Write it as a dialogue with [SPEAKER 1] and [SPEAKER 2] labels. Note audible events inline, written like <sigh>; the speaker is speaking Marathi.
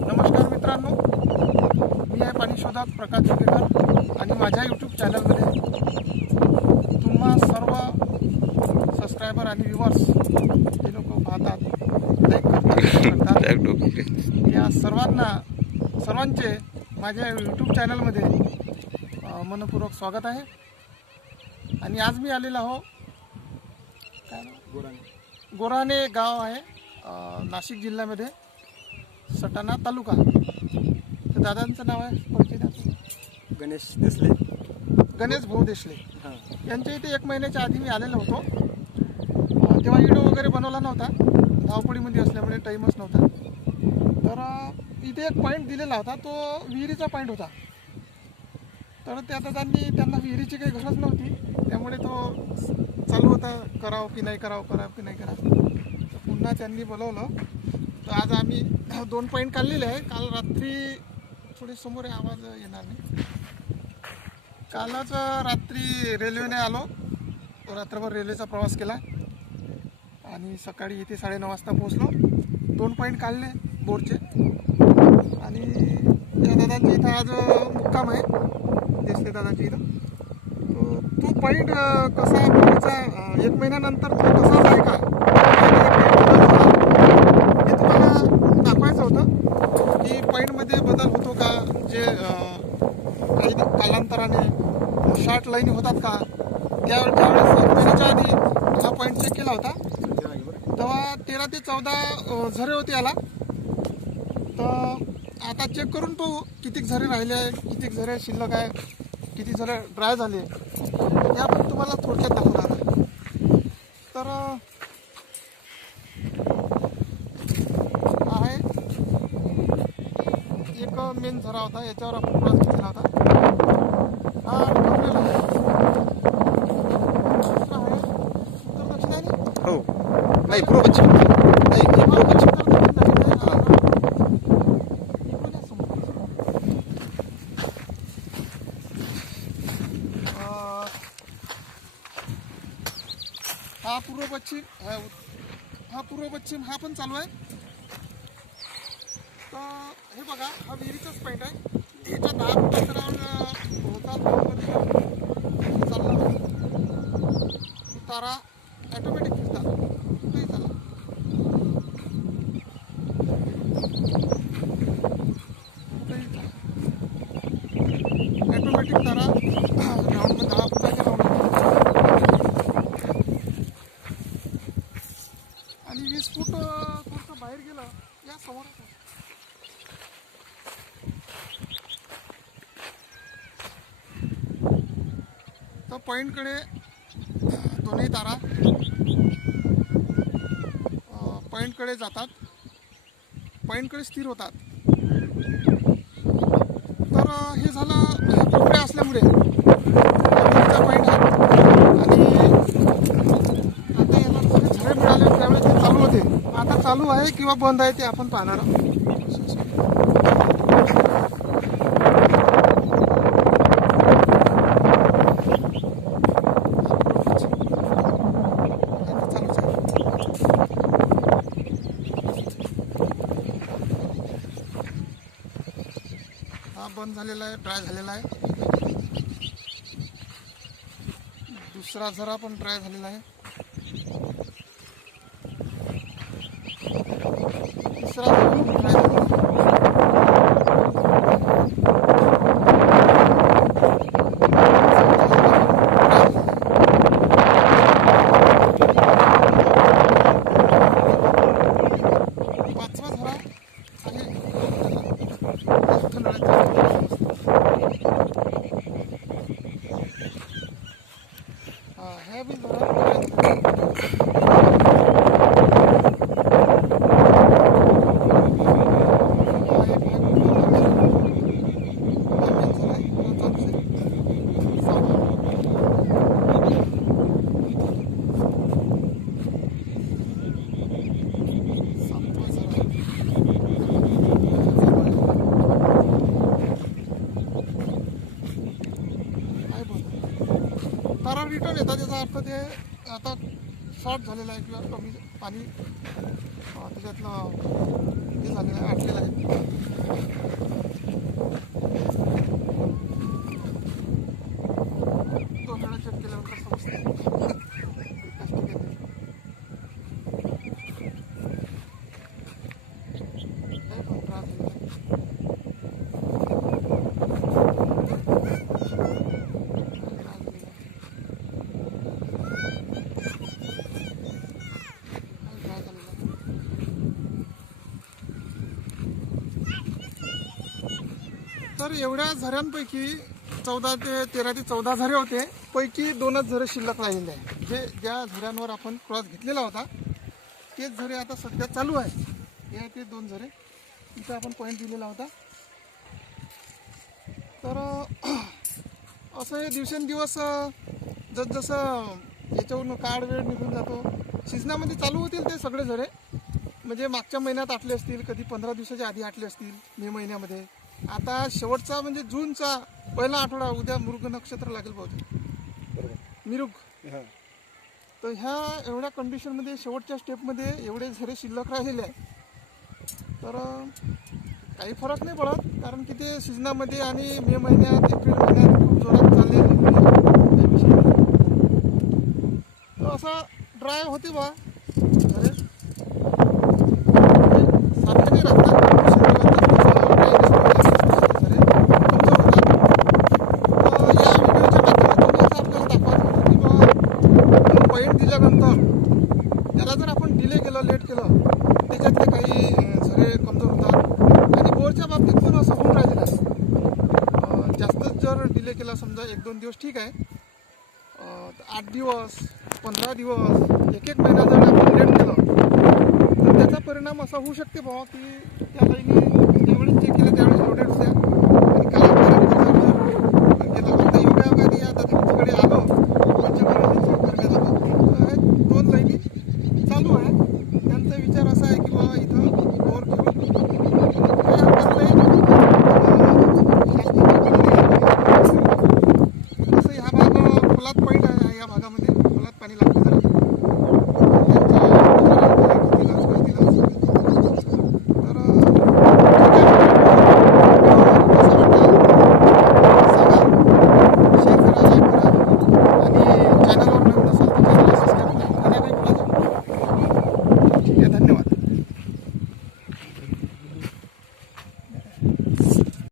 [SPEAKER 1] नमस्कार मित्रांनो. मी आहे पाणी शोधक प्रकाश जोगेकर आणि माझ्या यूट्यूब चॅनलमध्ये तुम्हा सर्व सबस्क्रायबर आणि व्ह्युअर्स जे लोक पाहतात करतात या सर्वांना सर्वांचे माझ्या यूट्यूब चॅनलमध्ये मनपूर्वक स्वागत आहे. आणि आज मी आलेलो आहो काय गोराणे गाव आहे नाशिक जिल्ह्यामध्ये सटाणा तालुका. तर दादांचं नाव आहे परिचय.
[SPEAKER 2] गणेश देसले.
[SPEAKER 1] गणेश भाऊ देशले
[SPEAKER 2] हां.
[SPEAKER 1] यांच्या इथे एक महिन्याच्या आधी मी आलेलो होतो. तेव्हा व्हिडिओ वगैरे बनवला नव्हता. धावपळीमध्ये असल्यामुळे टाईमच नव्हता. तर इथे एक पॉईंट दिलेला होता तो विहिरीचा पॉईंट होता. तर त्या दादांनी त्यांना विहिरीची काही गरज नव्हती. त्यामुळे तो चालू होता करावं की नाही करावं करावं की नाही करावं. तर पुन्हा त्यांनी बोलवलं. तर आज आम्ही <coughs> दोन पॉईंट काढलेले आहे. काल रात्री थोडे समोर आहे, आवाज येणार नाही. कालच रात्री रेल्वेने आलो. रात्रभर रेल्वेचा प्रवास केला. आणि सकाळी इथे साडेनऊ वाजता पोहोचलो. दोन पॉईंट काढले बोर्डचे. आणि या दादांच्या इथं आज मुक्काम आहे. दिसते दादाची इथं. तो पॉईंट कसा आहे एक महिन्यानंतर तो तसाच आहे का? हे तुम्हाला दाखवायचं होतं की पॉईंटमध्ये बदल होतो का? जे काही कालांतराने शॉर्ट लाईन होतात का? त्या त्यावेळेस एक महिन्याच्या आधी हा पॉईंट चेक केला होता. तेव्हा तेरा ते चौदा झरे होते याला. तर आता चेक करून पाहू किती झरे राहिले आहे किती झरे शिल्लक आहे. किती जर ड्राय झाले ते आपण तुम्हाला थोडक्यात दाखवणार आहे. तर हा आहे एक मेन झरा होता याच्यावर आपण प्रवास घेतला होता. हा ठरलेला आहे. दुसरा आहे उत्तर
[SPEAKER 2] हो. नाही पूर्व पश्चिम. नाही हे पूर्व पश्चिम
[SPEAKER 1] हा पूर्व पश्चिम हा पूर्व पश्चिम हा पण चालू आहे. तर हे बघा हा विहिरीचाच पॉईंट आहे. याच्या दहा अंतरावर चालला तारा ॲटोमॅटिक पॉईंटकडे दोन्ही तारा पॉईंटकडे जातात. पॉईंटकडे स्थिर होतात. तर हे झालं हे असल्यामुळे पॉईंट आणि आता याला थोडे झरे मिळाले त्यामुळे ते चालू होते. आता चालू आहे किंवा बंद आहे ते आपण पाहणार आहोत. बंद झालेला आहे ड्राय झालेला आहे. दुसरा झरा पण ड्राय झालेला आहे तिसरा झरा पण ड्राय झालेला आहे पाचवा झरा आहे खंडाळ्याचा. हा, हे बी झरा तारा रिटर्न येतात त्याचा अर्थ ते आता शॉर्ट झालेला आहे किंवा कमी पाणी त्याच्यातलं हे झालेलं आहे आटलेलं आहे दोन वेळा चेक केल्यानंतर समजतं प्लास्टिक आहे ते. लय पण त्रास दिला. त्रास दिला. लय त्रास झालेला. तर एवढ्या झऱ्यांपैकी चौदा ते तेरा ते चौदा झरे होते. पैकी दोनच झरे शिल्लक राहिलेले आहे जे ज्या झऱ्यांवर आपण क्रॉस घेतलेला होता तेच झरे आता सध्या चालू आहे हे ते दोन झरे. इथं आपण पॉईंट दिलेला होता. तर असं हे दिवसेंदिवस जसजसं याच्यावरून काळ वेळ निघून जातो. सीजनामध्ये चालू होतील ते सगळे झरे. म्हणजे मागच्या महिन्यात आटले असतील कधी पंधरा दिवसाच्या आधी आटले असतील मे महिन्यामध्ये. आता शेवटचा म्हणजे जूनचा पहिला आठवडा उद्या मृग नक्षत्र लागेल बहुतेक. मिरुग
[SPEAKER 2] हां.
[SPEAKER 1] तर ह्या एवढ्या कंडिशनमध्ये शेवटच्या स्टेपमध्ये एवढे झरे शिल्लक राहिलेले आहे तर काही फरक नाही पडत कारण की ते सीझनामध्ये आणि मे महिन्यात एप्रिल महिन्यात खूप जोरात चालले. तर असं ड्राय होते बा झरे सारखे नाही राहतात झरे कमजोर होतात तर या व्हिडिओच्या माध्यमातून असं आपल्याला दाखवायचं होतं की बा पॉईंट दिल्यानंतर त्याला जर आपण डिले केलं लेट केलं त्याच्यातले काही अं, झरे कमजोर होतात आणि बोरच्या बाबतीत पण असं होऊन राहिलेलं आहे अं, जास्तच जर डिले केला समजा एक दोन दिवस ठीक आहे. आठ दिवस पंधरा दिवस एक एक महिना जर आपण लेट केलं तर त्याचा परिणाम असा होऊ शकते बाबा की त्या लाईनी ज्यावेळेस चेक केलं त्यावेळेस लोडेड होत्या.